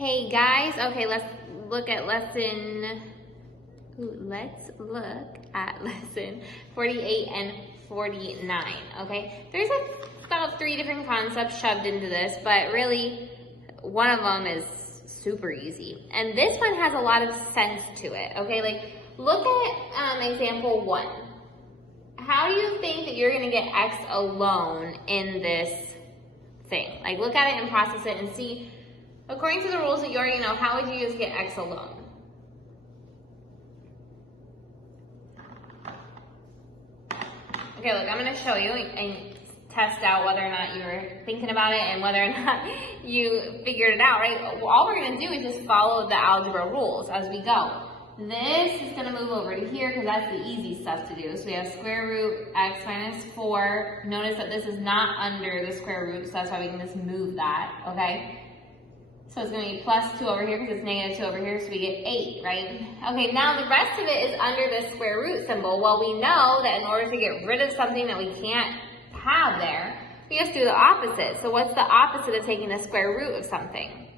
Hey guys, okay, let's look at lesson 48 and 49, okay? There's about 3 different concepts shoved into this, but really one of them is super easy. And this one has a lot of sense to it, okay? Like, look at example 1. How do you think that you're gonna get x alone in this thing? Like, look at it and process it and see, according to the rules that you already know, how would you just get x alone? Okay, look, I'm going to show you and test out whether or not you were thinking about it and whether or not you figured it out, right? All we're going to do is just follow the algebra rules as we go. This is going to move over to here because that's the easy stuff to do. So we have square root x minus 4. Notice that this is not under the square root, so that's why we can just move that, okay? So it's going to be plus 2 over here because it's negative 2 over here, so we get 8, right? Okay, now the rest of it is under the square root symbol. Well, we know that in order to get rid of something that we can't have there, we just do the opposite. So what's the opposite of taking the square root of something?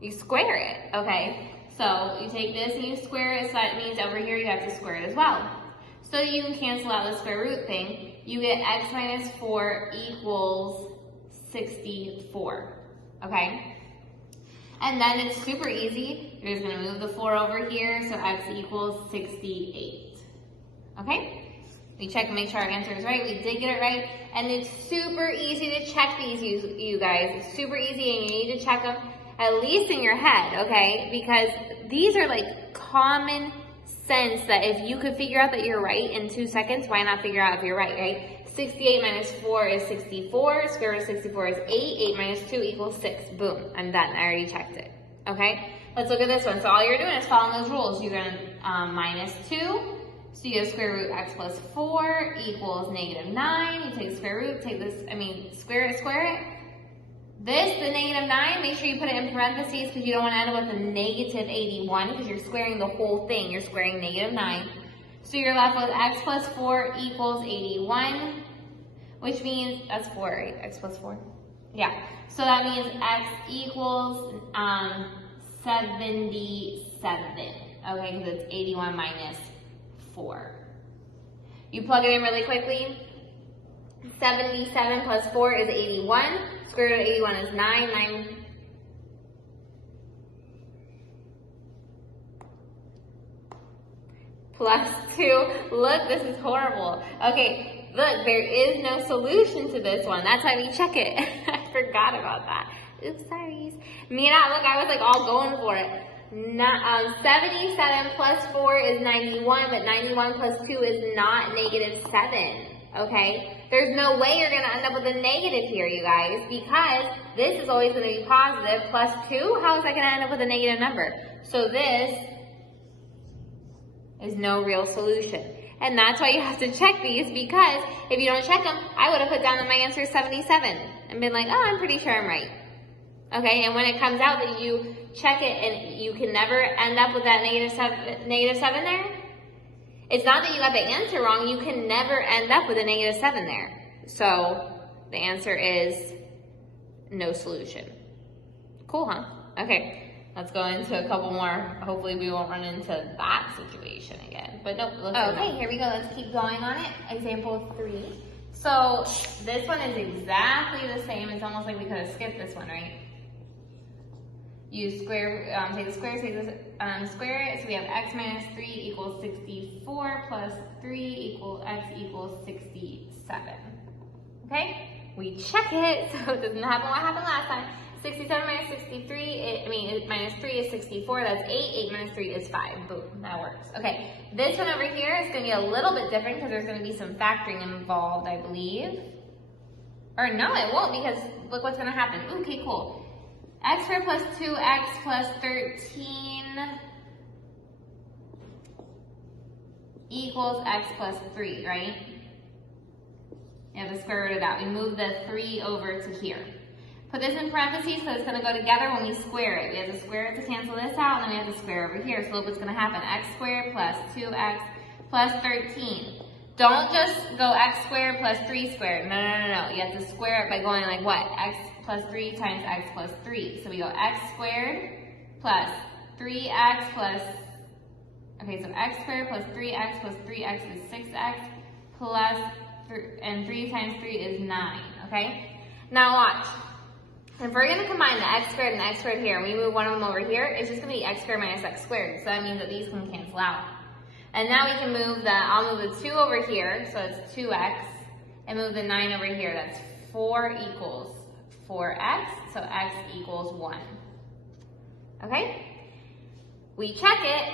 You square it, okay? So you take this and you square it, so that means over here you have to square it as well. So that you can cancel out the square root thing, you get x minus 4 equals 64, okay? And then it's super easy. You're just going to move the 4 over here, so x equals 68. Okay? We check and make sure our answer is right. We did get it right. And it's super easy to check these, you guys. It's super easy, and you need to check them at least in your head, okay? Because these are like common sense that if you could figure out that you're right in 2 seconds, why not figure out if you're right, right? 68 minus 4 is 64. Square root of 64 is 8. 8 minus 2 equals 6. Boom. I'm done. I already checked it. Okay? Let's look at this one. So all you're doing is following those rules. You're going to minus 2. So you have square root x plus 4 equals negative 9. You take the square root, take this, square it. This, the negative 9, make sure you put it in parentheses because you don't want to end up with a negative 81 because you're squaring the whole thing. You're squaring negative 9. So you're left with x plus 4 equals 81. Which means, that's 4, right? X plus 4? Yeah. So that means x equals 77. Okay, because it's 81 minus 4. You plug it in really quickly. 77 plus 4 is 81. Square root of 81 is 9. 9 plus 2. Look, this is horrible. Okay. Look, there is no solution to this one. That's why we check it. I forgot about that. Oops, sorry. Mira, look, I was like all going for it. 77 plus 4 is 91, but 91 plus 2 is not negative 7. Okay? There's no way you're going to end up with a negative here, you guys, because this is always going to be positive. Plus 2, how is that going to end up with a negative number? So this is no real solution. And that's why you have to check these, because if you don't check them, I would have put down that my answer is 77 and been like, oh, I'm pretty sure I'm right. Okay, and when it comes out that you check it and you can never end up with that negative 7 there, it's not that you got the answer wrong, you can never end up with a negative 7 there. So the answer is no solution. Cool, huh? Okay. Let's go into a couple more. Hopefully we won't run into that situation again. But nope, okay, here we go. Let's keep going on it. Example 3. So this one is exactly the same. It's almost like we could have skipped this one, right? You square, take the square, take this, square it. So we have x minus 3 equals 64 plus 3 equals x equals 67. Okay? We check it, so it doesn't happen what happened last time. 67 minus 63, minus 3 is 64, that's 8. 8 minus 3 is 5. Boom, that works. Okay, this one over here is going to be a little bit different because there's going to be some factoring involved, I believe. Or no, it won't, because look what's going to happen. Okay, cool. X squared plus 2x plus 13 equals x plus 3, right? You have to square root of that. We move the 3 over to here. Put this in parentheses so it's going to go together when we square it. We have to square it to cancel this out, and then we have to square over here. So look what's going to happen. X squared plus 2x plus 13. don't just go x squared plus 3 squared. No. You have to square it by going like what? X plus 3 times x plus 3. So we go x squared plus 3x plus, okay, so x squared plus 3x plus 3x is 6x plus, and 3 times 3 is 9, okay? Now watch. If we're going to combine the x squared and the x squared here, and we move one of them over here, it's just going to be x squared minus x squared. So that means that these can cancel out. And now we can move I'll move the 2 over here, so it's 2x, and move the 9 over here. That's 4 equals 4x, so x equals 1. Okay? We check it,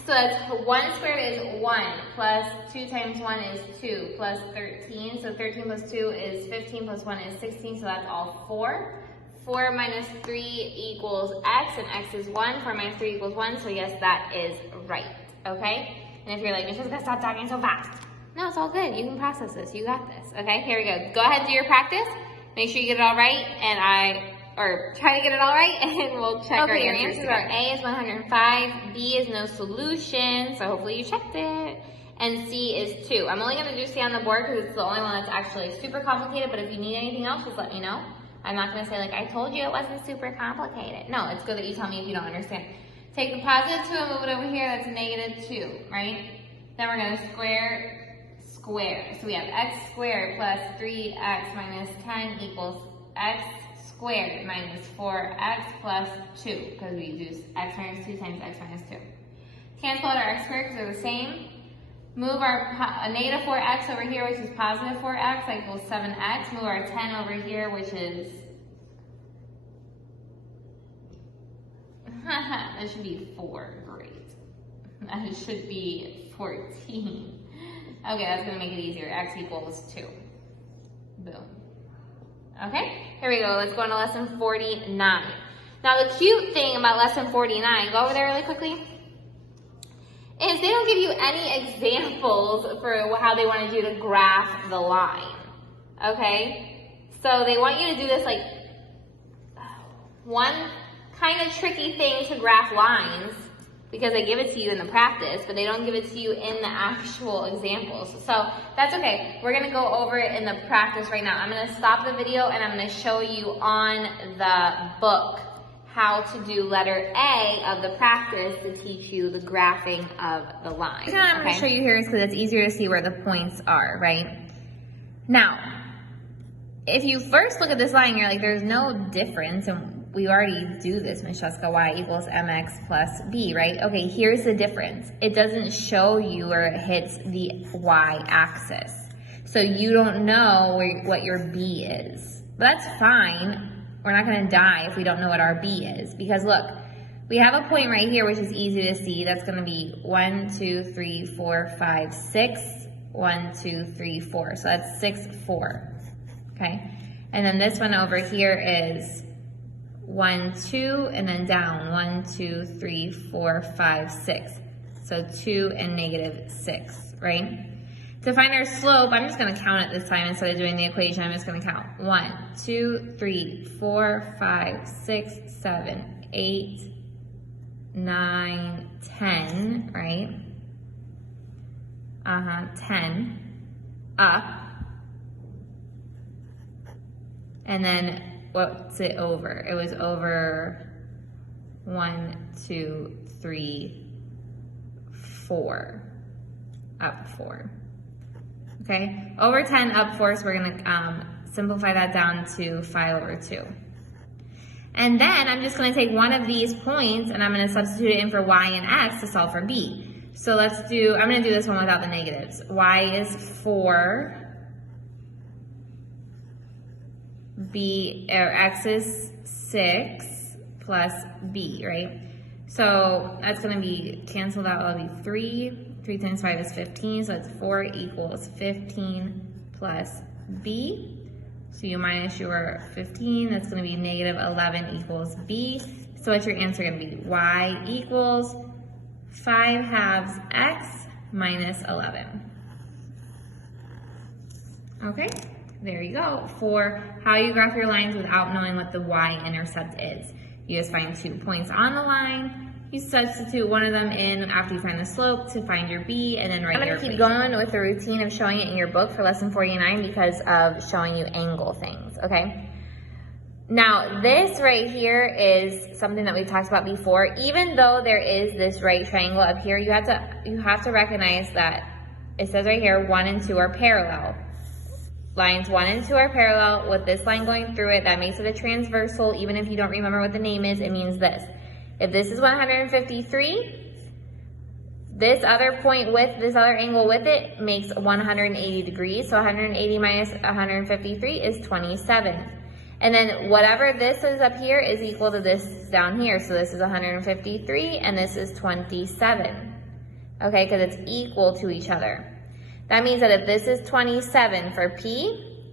so that's 1 squared is 1, plus 2 times 1 is 2, plus 13, so 13 plus 2 is 15, plus 1 is 16, so that's all 4. 4 minus 3 equals x, and x is 1. 4 minus 3 equals 1, so yes, that is right, okay? And if you're like, Michelle's gonna stop talking so fast. No, it's all good. You can process this. You got this, okay? Here we go. Go ahead and do your practice. Make sure you get it all right, or try to get it all right, and we'll check our answers. Okay, your answers are A is 105, B is no solution, so hopefully you checked it, and C is 2. I'm only gonna do C on the board because it's the only one that's actually super complicated, but if you need anything else, just let me know. I'm not going to say, like, I told you it wasn't super complicated. No, it's good that you tell me if you don't understand. Take the positive 2 and move it over here. That's negative 2, right? Then we're going to square. So we have x squared plus 3x minus 10 equals x squared minus 4x plus 2, because we do x minus 2 times x minus 2. Cancel out our x squared because they're the same. Move our negative 4x over here, which is positive 4x, that equals 7x. Move our 10 over here, which is, that should be 4, great. That should be 14. Okay, that's gonna make it easier. X equals 2. Boom. Okay, here we go. Let's go on to lesson 49. Now the cute thing about lesson 49, go over there really quickly, is they don't give you any examples for how they wanted you to graph the line, okay? So they want you to do this like one kind of tricky thing to graph lines, because they give it to you in the practice, but they don't give it to you in the actual examples. So that's okay. We're gonna go over it in the practice right now. I'm gonna stop the video and I'm gonna show you on the book how to do letter A of the practice to teach you the graphing of the line. The reason I'm going to show you here is because it's easier to see where the points are, right? Now, if you first look at this line, you're like, there's no difference, and we already do this, Ms. Sheska, y equals mx plus b, right? Okay, here's the difference. It doesn't show you where it hits the y-axis. So you don't know what your b is. But that's fine. We're not going to die if we don't know what our b is, because look, we have a point right here which is easy to see. That's going to be 1, 2, 3, 4, 5, 6, 1, 2, 3, 4. So that's 6, 4. Okay, and then this one over here is 1, 2, and then down 1, 2, 3, 4, 5, 6. So 2 and negative 6, right? To find our slope, I'm just going to count it this time instead of doing the equation. I'm just going to count 1, 2, 3, 4, 5, 6, 7, 8, 9, 10, right? 10 up. And then what's it over? It was over 1, 2, 3, 4, up 4. Okay, over 10, up 4, so we're going to simplify that down to 5 over 2. And then I'm just going to take one of these points and I'm going to substitute it in for y and x to solve for b. So let's do, I'm going to do this one without the negatives. Y is 4, b, or x is 6 plus b, right? So that's going to be canceled out, that'll be 3. 3 times 5 is 15, so that's 4 equals 15 plus b. So you minus your 15, that's going to be negative 11 equals b. So what's your answer going to be? Y equals 5 halves x minus 11. Okay, there you go. For how you graph your lines without knowing what the y-intercept is. You just find 2 points on the line, You substitute one of them in after you find the slope to find your b, and then write your equation. I'm gonna keep going with the routine of showing it in your book for lesson 49 because of showing you angle things, okay? Now, this right here is something that we talked about before. Even though there is this right triangle up here, you have to recognize that it says right here, 1 and 2 are parallel. Lines 1 and 2 are parallel with this line going through it. That makes it a transversal. Even if you don't remember what the name is, it means this. If this is 153, this other point with this other angle with it makes 180 degrees. So 180 minus 153 is 27. And then whatever this is up here is equal to this down here. So this is 153 and this is 27. Okay, because it's equal to each other. That means that if this is 27 for P,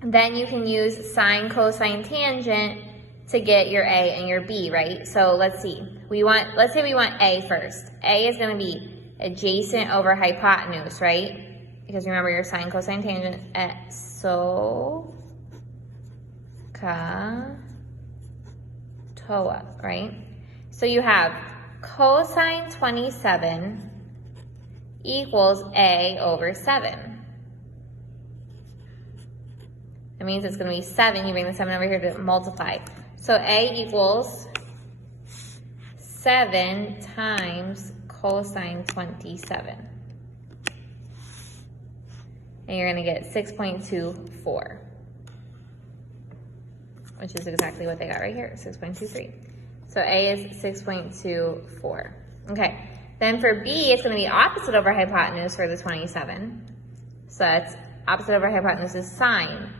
then you can use sine, cosine, tangent to get your A and your B, right? So let's see. Let's say we want A first. A is going to be adjacent over hypotenuse, right? Because remember your sine, cosine, tangent at TOA, right? So you have cosine 27 equals A over 7. That means it's going to be 7. You bring the 7 over here to multiply. So A equals 7 times cosine 27. And you're going to get 6.24. Which is exactly what they got right here, 6.23. So A is 6.24. Okay, then for B, it's going to be opposite over hypotenuse for the 27. So that's opposite over hypotenuse is sine.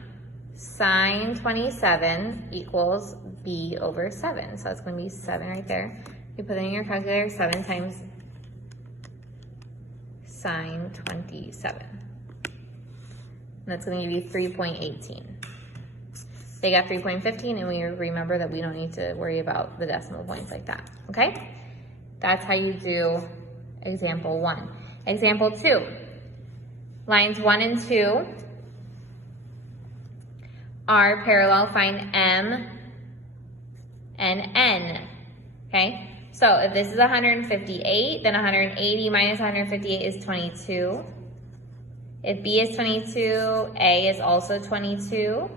Sine 27 equals B over 7. So that's going to be 7 right there. You put it in your calculator, 7 times sine 27. And that's going to give you 3.18. They got 3.15, and we remember that we don't need to worry about the decimal points like that, okay? That's how you do example 1. Example 2, lines 1 and 2 are parallel. Find M and N, okay? So if this is 158, then 180 minus 158 is 22. If B is 22, A is also 22.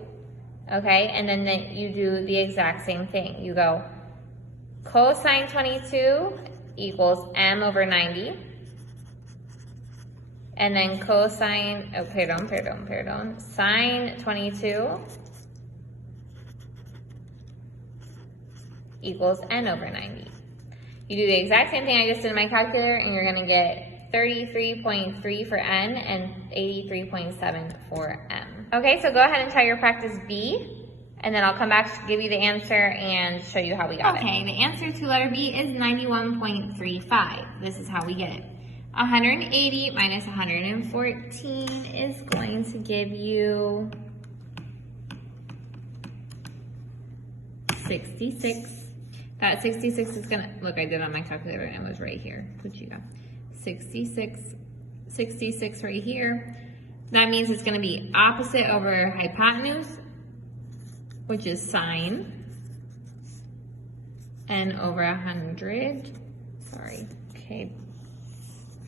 Okay, and then you do the exact same thing. You go cosine 22 equals M over 90. And then cosine, sine 22 equals N over 90. You do the exact same thing I just did in my calculator, and you're going to get 33.3 for N and 83.7 for M. Okay, so go ahead and try your practice B, and then I'll come back to give you the answer and show you how we got it. Okay, the answer to letter B is 91.35. This is how we get it. 180 minus 114 is going to give you 66. That 66 is gonna, look, I did it on my calculator and it was right here. What you got? 66 right here. That means it's going to be opposite over hypotenuse, which is sine, n over 100. Sorry, okay,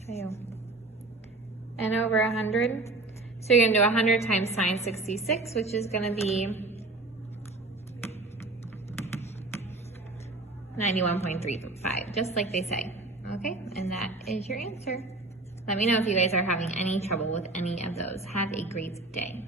fail. N over 100. So you're going to do 100 times sine 66, which is going to be 91.35, just like they say. Okay, and that is your answer. Let me know if you guys are having any trouble with any of those. Have a great day.